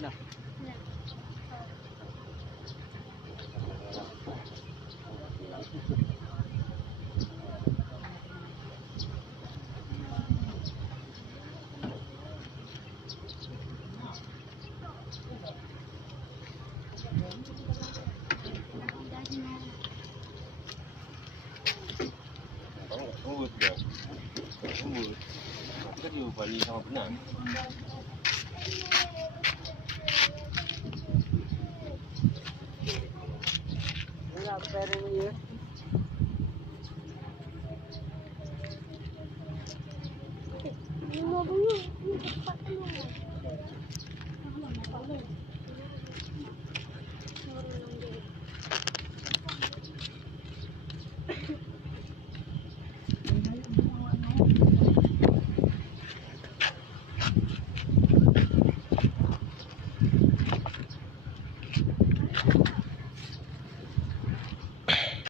Nah. Lembut dia. Lembut. Kita diubali sama benang. Berapa ni? Lima dulu, cepat dulu.